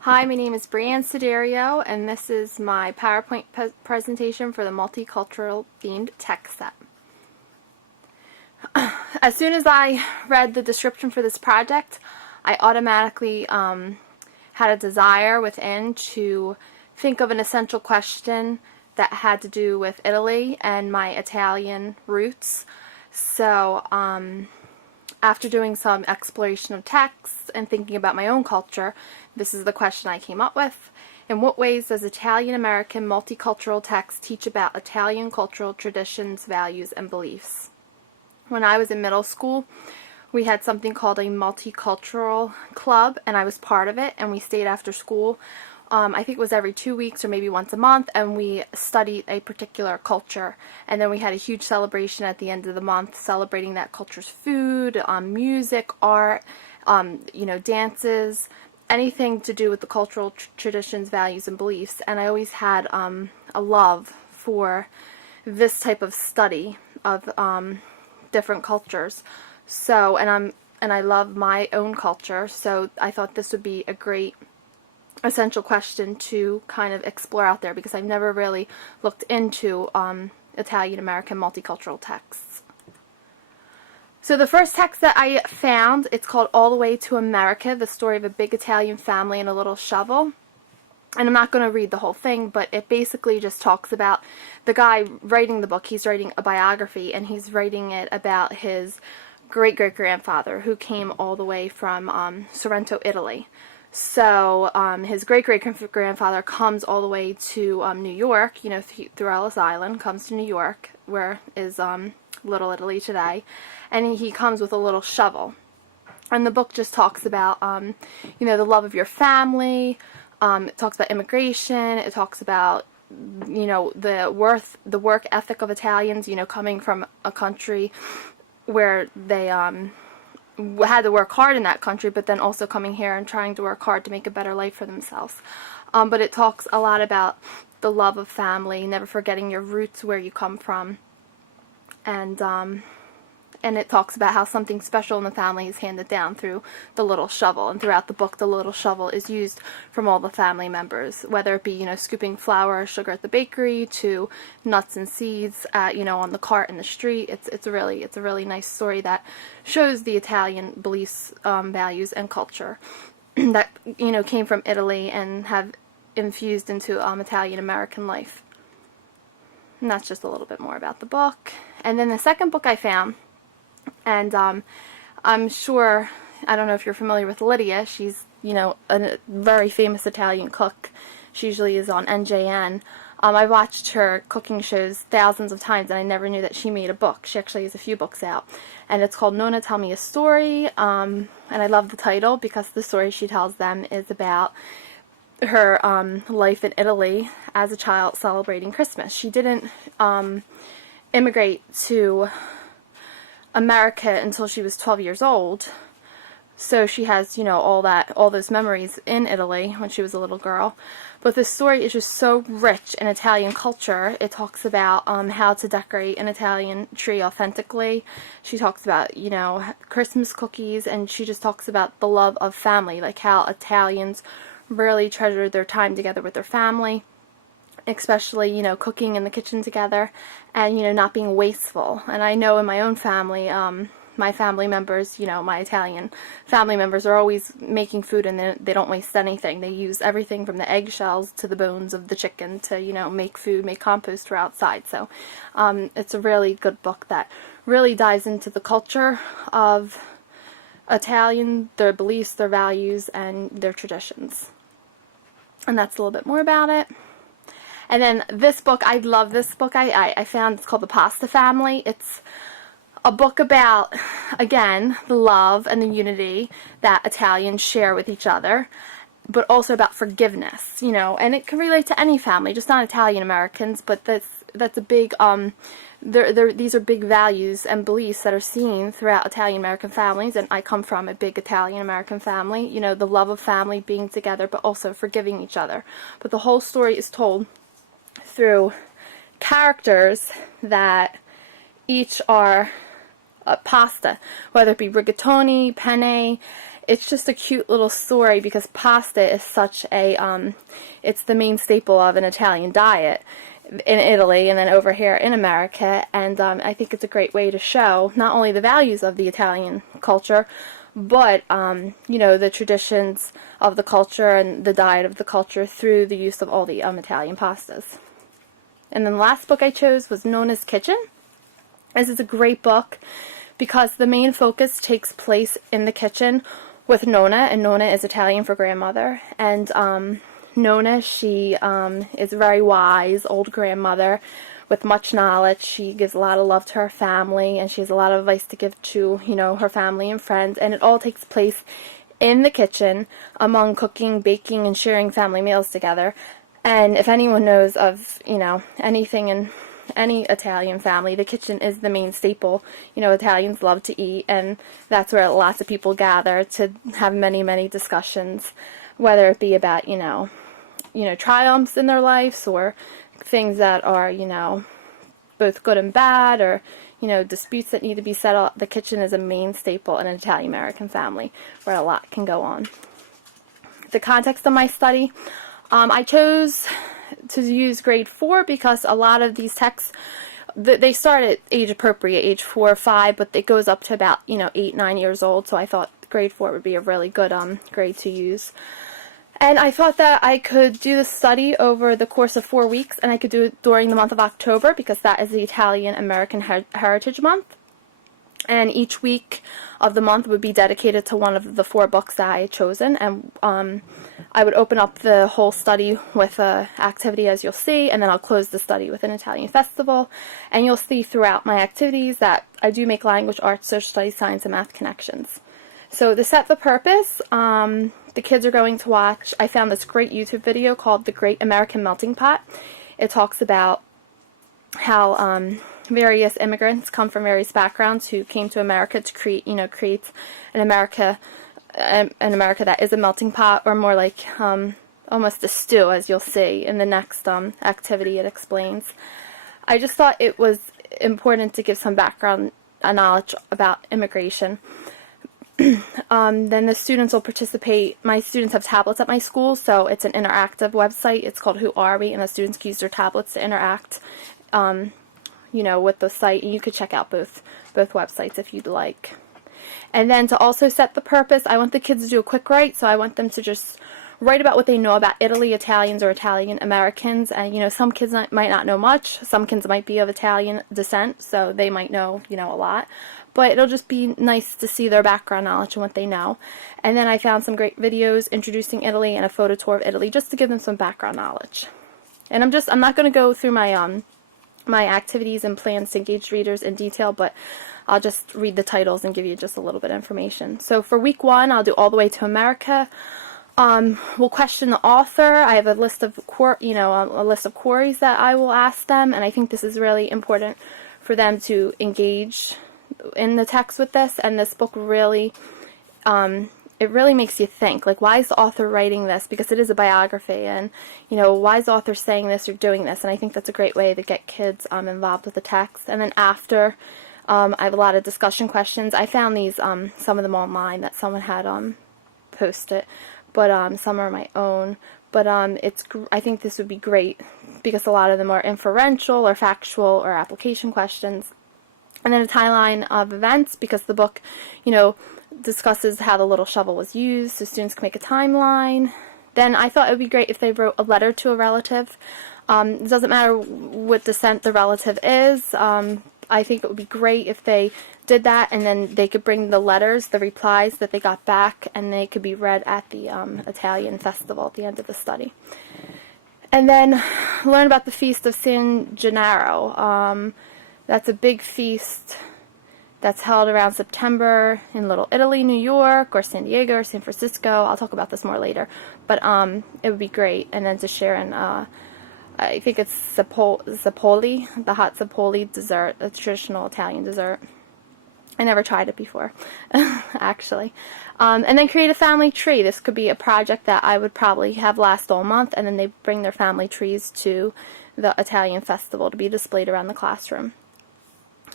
Hi, my name is Brianne Siderio, and this is my PowerPoint presentation for the multicultural themed text set. As soon as I read the description for this project, I automatically had a desire within to think of an essential question that had to do with Italy and my Italian roots. So, after doing some exploration of texts and thinking about my own culture, this is the question I came up with. In what ways does Italian American multicultural text teach about Italian cultural traditions, values, and beliefs? When I was in middle school, we had something called a multicultural club, and I was part of it, and we stayed after school. I think it was every 2 weeks or maybe once a month, and we studied a particular culture. And then we had a huge celebration at the end of the month celebrating that culture's food, music, art, dances, anything to do with the cultural traditions, values, and beliefs. And I always had a love for this type of study of different cultures. So, and I love my own culture, so I thought this would be a great essential question to kind of explore out there because I've never really looked into Italian American multicultural texts. So the first text that I found, it's called All the Way to America, the story of a big Italian family and a little shovel. And I'm not going to read the whole thing, but it basically just talks about the guy writing the book. He's writing a biography, and he's writing it about his great-great-grandfather who came all the way from Sorrento, Italy. So his great-great-grandfather comes all the way to New York, through Ellis Island, comes to New York, where is Little Italy today, and he comes with a little shovel. And the book just talks about, the love of your family. It talks about immigration. It talks about, the work ethic of Italians, coming from a country where they had to work hard in that country, but then also coming here and trying to work hard to make a better life for themselves. But it talks a lot about the love of family, never forgetting your roots, where you come from, and it talks about how something special in the family is handed down through the little shovel. And throughout the book, the little shovel is used from all the family members, whether it be, scooping flour or sugar at the bakery to nuts and seeds, on the cart in the street. It's a really nice story that shows the Italian beliefs, values, and culture that, came from Italy and have infused into Italian American life. And that's just a little bit more about the book. And then the second book I found, and I'm sure, I don't know if you're familiar with Lydia. She's, a very famous Italian cook. She usually is on NJN. I watched her cooking shows thousands of times, and I never knew that she made a book. She actually has a few books out, and it's called Nonna Tell Me a Story, and I love the title because the story she tells them is about her life in Italy as a child celebrating Christmas. She didn't immigrate to America until she was 12 years old, so she has, all those memories in Italy when she was a little girl. But this story is just so rich in Italian culture. It talks about how to decorate an Italian tree authentically. She talks about, Christmas cookies, and she just talks about the love of family, like how Italians really treasure their time together with their family, especially, cooking in the kitchen together and, not being wasteful. And I know in my own family, my family members, my Italian family members are always making food, and they don't waste anything. They use everything from the eggshells to the bones of the chicken to, make food, make compost for outside. So it's a really good book that really dives into the culture of Italian, their beliefs, their values, and their traditions. And that's a little bit more about it. And then this book, I love this book. I found it's called The Pasta Family. It's a book about, again, the love and the unity that Italians share with each other, but also about forgiveness, and it can relate to any family, just not Italian Americans, but that's a big, these are big values and beliefs that are seen throughout Italian American families, and I come from a big Italian American family, the love of family, being together, but also forgiving each other. But the whole story is told through characters that each are pasta, whether it be rigatoni, penne. it's just a cute little story because pasta is such a, it's the main staple of an Italian diet in Italy and then over here in America, and I think it's a great way to show not only the values of the Italian culture, but you know, the traditions of the culture and the diet of the culture through the use of all the Italian pastas. And then the last book I chose was Nona's Kitchen. This is a great book because the main focus takes place in the kitchen with Nona, and Nona is Italian for grandmother. And Nona, she is a very wise old grandmother with much knowledge. She gives a lot of love to her family, and she has a lot of advice to give to, you know, her family and friends. And it all takes place in the kitchen among cooking, baking, and sharing family meals together. And if anyone knows of, you know, anything in any Italian family, the kitchen is the main staple. You know, Italians love to eat, and that's where lots of people gather to have many, many discussions, whether it be about, you know, triumphs in their lives or things that are, you know, both good and bad, or, you know, disputes that need to be settled. The kitchen is a main staple in an Italian-American family where a lot can go on. The context of my study, I chose to use grade 4 because a lot of these texts, they start at age appropriate, age 4 or 5, but it goes up to about, you know, 8, 9 years old, so I thought grade 4 would be a really good grade to use. And I thought that I could do the study over the course of 4 weeks, and I could do it during the month of October because that is the Italian American Heritage Month. And each week of the month would be dedicated to one of the 4 books that I had chosen. And I would open up the whole study with an activity, as you'll see, and then I'll close the study with an Italian festival. And you'll see throughout my activities that I do make language, arts, social studies, science, and math connections. So to set the purpose, the kids are going to watch, I found this great YouTube video called The Great American Melting Pot. It talks about how various immigrants come from various backgrounds who came to America to create an America that is a melting pot, or more like almost a stew, as you'll see in the next activity it explains. I just thought it was important to give some background knowledge about immigration. Then the students will participate. My students have tablets at my school, so it's an interactive website. It's called Who Are We? And the students can use their tablets to interact you know, with the site, and you could check out both websites if you'd like. And then to also set the purpose, I want the kids to do a quick write, so I want them to just write about what they know about Italy, Italians, or Italian Americans. And, you know, some kids might not know much. Some kids might be of Italian descent, so they might know, you know, a lot. But it'll just be nice to see their background knowledge and what they know. And then I found some great videos introducing Italy and a photo tour of Italy just to give them some background knowledge. And I'm not going to go through my my activities and plans to engage readers in detail, but I'll just read the titles and give you just a little bit of information. So for week 1, I'll do All the Way to America. We'll question the author. I have a list of a list of queries that I will ask them, and I think this is really important for them to engage in the text with this. And this book really it really makes you think, like, why is the author writing this? Because it is a biography, and, you know, why is the author saying this or doing this? And I think that's a great way to get kids involved with the text. And then after, I have a lot of discussion questions. I found these, some of them online that someone had posted, but some are my own. But I think this would be great because a lot of them are inferential or factual or application questions. And then a timeline of events, because the book, you know, discusses how the little shovel was used, so students can make a timeline. Then I thought it would be great if they wrote a letter to a relative. It doesn't matter what descent the relative is. I think it would be great if they did that, and then they could bring the letters, the replies that they got back, and they could be read at the Italian festival at the end of the study. And then learn about the Feast of San Gennaro. That's a big feast that's held around September in Little Italy, New York, or San Diego, or San Francisco. I'll talk about this more later. But it would be great. And then to share in, I think it's Zapoli, the hot Zapoli dessert, a traditional Italian dessert. I never tried it before, actually. And then create a family tree. This could be a project that I would probably have last all month, and then they bring their family trees to the Italian festival to be displayed around the classroom,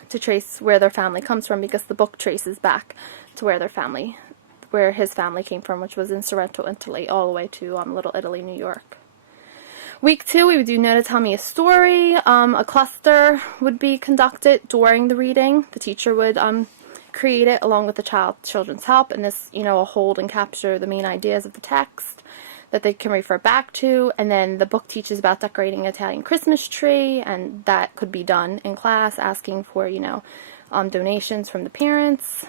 to trace where their family comes from, because the book traces back to where their family where his family came from, which was in Sorrento, Italy, all the way to Little Italy, New York. Week 2, we would do Nona Tell Me a Story. A cluster would be conducted during the reading. The teacher would create it along with the children's help, and this, will hold and capture the main ideas of the text that they can refer back to. And then the book teaches about decorating an Italian Christmas tree, and that could be done in class, asking for, donations from the parents.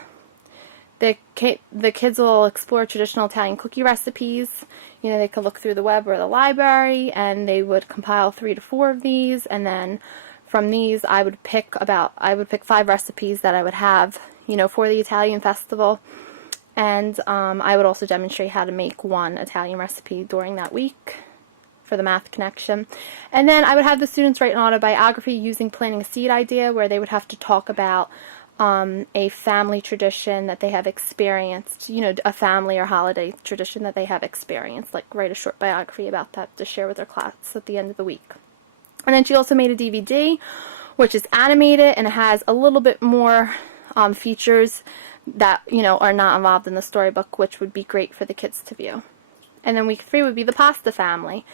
The kids will explore traditional Italian cookie recipes. They could look through the web or the library, and they would compile 3 to 4 of these, and then from these I would pick 5 recipes that I would have, for the Italian festival. And I would also demonstrate how to make one Italian recipe during that week for the math connection. And then I would have the students write an autobiography using planting a seed idea, where they would have to talk about a family tradition that they have experienced, a family or holiday tradition that they have experienced, like write a short biography about that to share with their class at the end of the week. And then she also made a DVD, which is animated, and it has a little bit more features that, are not involved in the storybook, which would be great for the kids to view. And then week 3 would be the pasta family.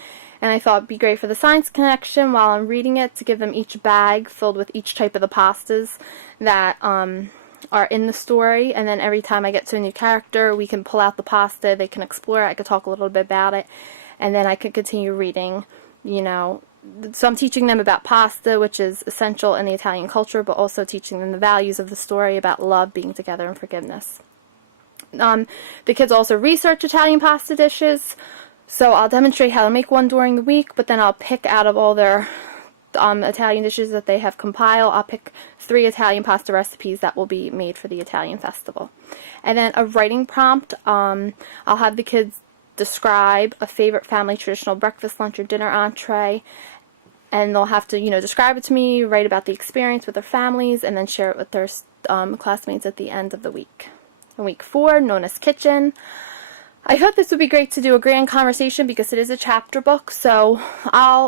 And I thought it'd be great for the science connection while I'm reading it to give them each bag filled with each type of the pastas that are in the story. And then every time I get to a new character, we can pull out the pasta, they can explore it, I could talk a little bit about it, and then I could continue reading, So I'm teaching them about pasta, which is essential in the Italian culture, but also teaching them the values of the story about love, being together, and forgiveness. The kids also research Italian pasta dishes. So I'll demonstrate how to make one during the week, but then I'll pick out of all their Italian dishes that they have compiled, I'll pick 3 Italian pasta recipes that will be made for the Italian festival. And then a writing prompt, I'll have the kids describe a favorite family traditional breakfast, lunch, or dinner entree, and they'll have to, describe it to me, write about the experience with their families, and then share it with their classmates at the end of the week. In week 4, Nona's Kitchen. I thought this would be great to do a grand conversation because it is a chapter book, so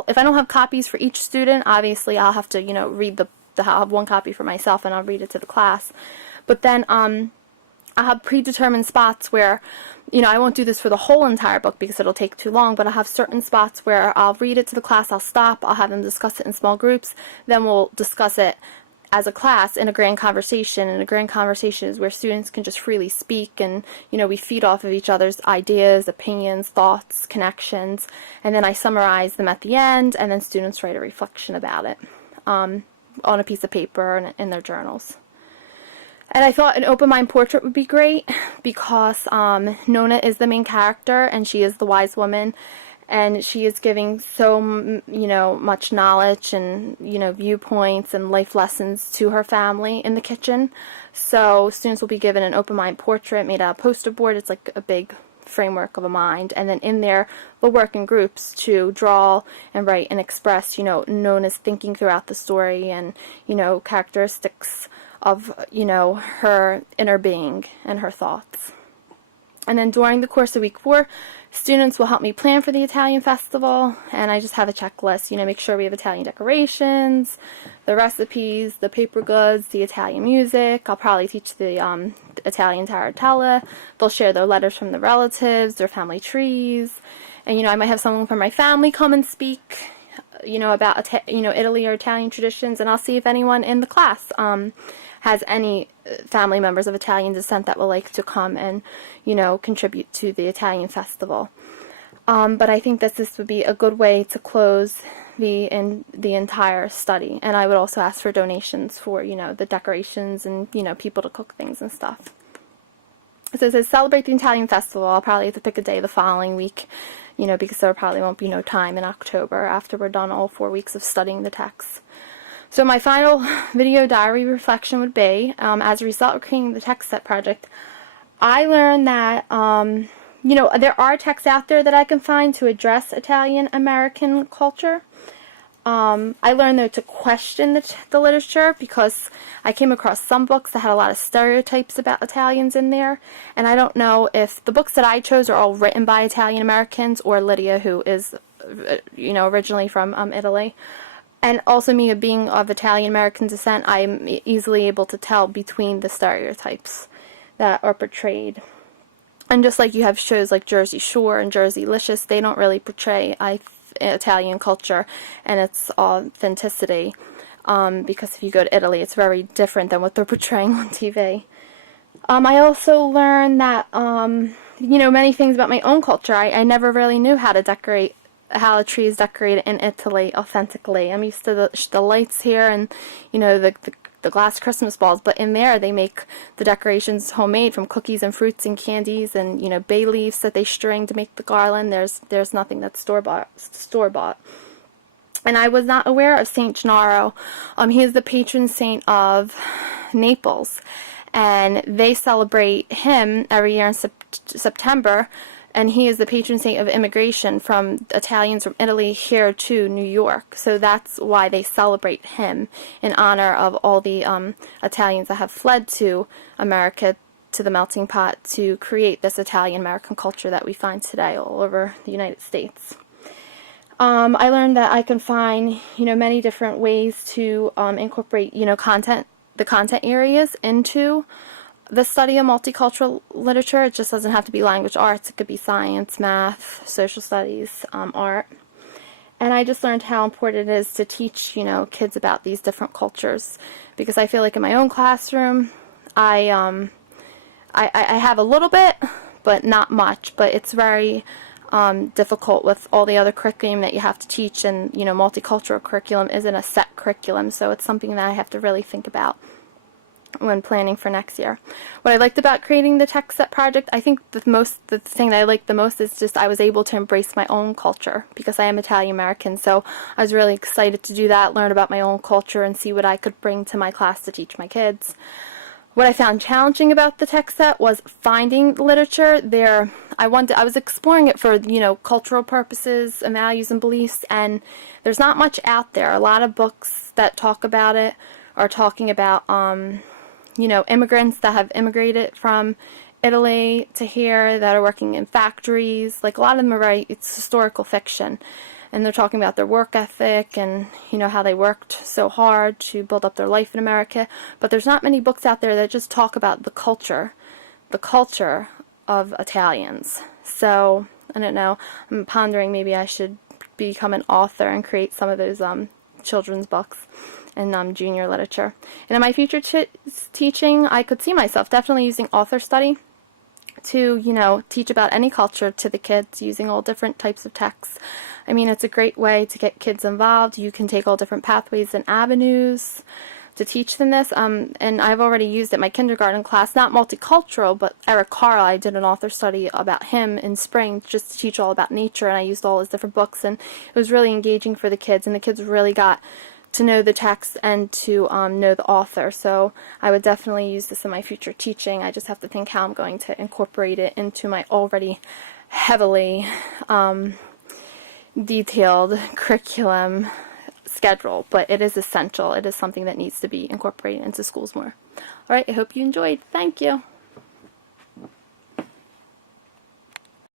if I don't have copies for each student, obviously I'll have to, read I'll have one copy for myself and I'll read it to the class. But then I'll have predetermined spots where, I won't do this for the whole entire book because it'll take too long, but I'll have certain spots where I'll read it to the class, I'll stop, I'll have them discuss it in small groups, then we'll discuss it as a class in a grand conversation. And a grand conversation is where students can just freely speak, and we feed off of each other's ideas, opinions, thoughts, connections, and then I summarize them at the end, and then students write a reflection about it on a piece of paper and in their journals. And I thought an open mind portrait would be great because Nona is the main character, and she is the wise woman, and she is giving so, much knowledge and, viewpoints and life lessons to her family in the kitchen. So students will be given an open mind portrait made out of poster board. It's like a big framework of a mind. And then in there, they'll work in groups to draw and write and express, Nona's thinking throughout the story and, characteristics of, her inner being and her thoughts. And then during the course of week 4, students will help me plan for the Italian festival, and I just have a checklist, make sure we have Italian decorations, the recipes, the paper goods, the Italian music. I'll probably teach the Italian tarantella. They'll share their letters from the relatives, their family trees, and I might have someone from my family come and speak, about Italy or Italian traditions, and I'll see if anyone in the class has any family members of Italian descent that would like to come and, contribute to the Italian festival. But I think that this would be a good way to close the entire study. And I would also ask for donations for, the decorations and, people to cook things and stuff. So it says celebrate the Italian festival. I'll probably have to pick a day the following week, because there probably won't be no time in October after we're done all 4 weeks of studying the text. So my final video diary reflection would be, as a result of creating the text set project, I learned that, there are texts out there that I can find to address Italian American culture. I learned, though, to question the literature because I came across some books that had a lot of stereotypes about Italians in there, and I don't know if the books that I chose are all written by Italian Americans or Lydia, who is, originally from Italy. And also me being of Italian American descent, I'm easily able to tell between the stereotypes that are portrayed. And just like you have shows like Jersey Shore and Jerseylicious, they don't really portray Italian culture and its authenticity. Because if you go to Italy, it's very different than what they're portraying on TV. I also learned that, many things about my own culture. I never really knew how a tree is decorated in Italy authentically. I'm used to the lights here and, the glass Christmas balls, but in there they make the decorations homemade from cookies and fruits and candies and, bay leaves that they string to make the garland. There's nothing that's store-bought. And I was not aware of Saint Gennaro. He is the patron saint of Naples, and they celebrate him every year in September, and he is the patron saint of immigration from Italians from Italy here to New York. So that's why they celebrate him, in honor of all the Italians that have fled to America, to the melting pot, to create this Italian-American culture that we find today all over the United States. I learned that I can find, many different ways to incorporate, the content areas into the study of multicultural literature. It just doesn't have to be language arts. It could be science, math, social studies, art. And I just learned how important it is to teach, kids about these different cultures, because I feel like in my own classroom, I have a little bit, but not much. But it's very difficult with all the other curriculum that you have to teach, and multicultural curriculum isn't a set curriculum, so it's something that I have to really think about when planning for next year. What I liked about creating the text set project, I think the thing that I liked the most is just I was able to embrace my own culture, because I am Italian American, so I was really excited to do that, learn about my own culture, and see what I could bring to my class to teach my kids. What I found challenging about the text set was finding literature there. I was exploring it for, cultural purposes and values and beliefs, and there's not much out there. A lot of books that talk about it are talking about, immigrants that have immigrated from Italy to here that are working in factories. Like, a lot of them it's historical fiction. And they're talking about their work ethic and, how they worked so hard to build up their life in America. But there's not many books out there that just talk about the culture of Italians. So, I don't know, I'm pondering maybe I should become an author and create some of those children's books and junior literature. And in my future teaching, I could see myself definitely using author study to, teach about any culture to the kids using all different types of texts. I mean, it's a great way to get kids involved. You can take all different pathways and avenues to teach them this. And I've already used it in my kindergarten class, not multicultural, but Eric Carle. I did an author study about him in spring just to teach all about nature, and I used all his different books, and it was really engaging for the kids, and the kids really got to know the text and to know the author. So I would definitely use this in my future teaching. I just have to think how I'm going to incorporate it into my already heavily detailed curriculum schedule, but it is essential. It is something that needs to be incorporated into schools more. Alright, I hope you enjoyed. Thank you.